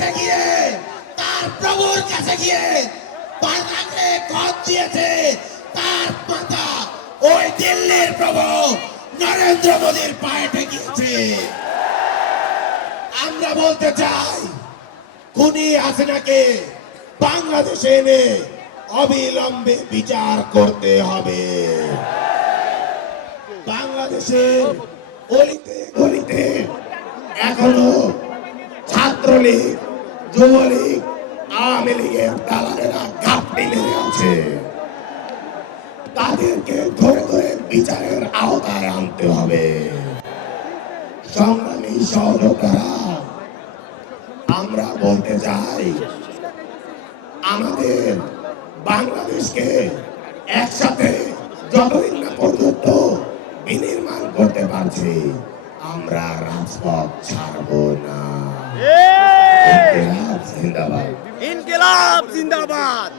দিল্লিতে গিয়ে তার প্রভুর কাছে গিয়ে পাতাকে খত দিয়েছে, তার মাথা ওই দিল্লির প্রভু নরেন্দ্র মোদীর পায়ে ঠেকিয়েছে। আমরা বলতে চাই, খুনি হাসিনাকে বাংলাদেশে এনে অবিলম্বে বিচার করতে হবে। বাংলাদেশের অলিতে গলিতে এখনো ছাত্রলীগ, যুবলীগ, আওয়ামী লীগের দালালেরা ঘাপটি মেরে আছে। তাদেরকে ধরে ধরে বিচারের আওতায় আনতে হবে। সংগ্রামী সহযোদ্ধারা, আমরা বলতে চাই, আমাদের বাংলাদেশকে একসাথে যতদিন না পর্যন্ত বিনির্মাণ করতে পারছি, আমরা রাজপথ ছাড়বো না। ইনকিলাব জিন্দাবাদ। ইনকিলাব জিন্দাবাদ।